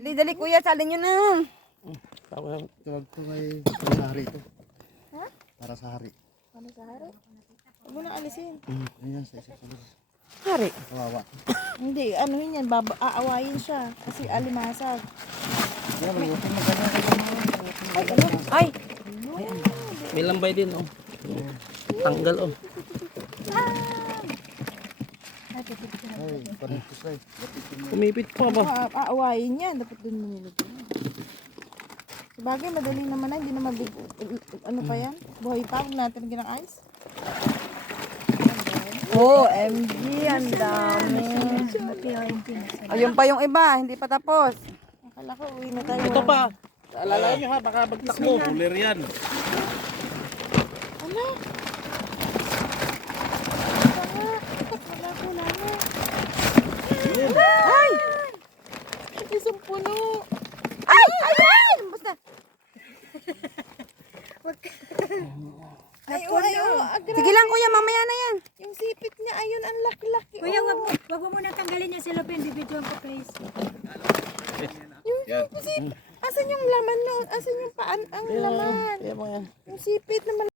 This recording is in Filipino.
Dali, kuya, salin nyo na. Tawag ko may hari ito. Ha? Para sa hari. Ano sa hari? Huwag mo na alisin. Ayan, sa isa sa loob. Hari. Kawawa. Hindi, ano yun yan, aawayin siya. Kasi alimasag. Yan, mag-utin mo ganyan. Ay, ano? Ay! May lambay din, oh. Tanggal, oh. Ay, panito sa'yo. Lapitin mo. Kumipit pa ba? Aawayin yan. Dapat dun nilagyan. Sabagay, madali naman na. Hindi na mabigo. Ano pa yan? Buhay pa. Huwag natin lagyan ng ice. Oh, MG, ang dami. Ayun pa yung iba, hindi pa tapos. Akala ko, uwi na tayo. Ito pa. Alala nyo ha, baka bagtak mo. Tulir yan. Ano? Wala na. Ay! Isang puno. Ay! Ay! Ay! Basta. Ay, oh, Sige lang, kuya, mamaya na yan. yung sipit niya, ayun, ang laki-laki. Kuya, wag mo muna tanggalin yung cellophane. Bibidyoan ko, please. Asan yung laman nun? Asan yung paan ang laman? Kaya mo yan. Yung sipit naman.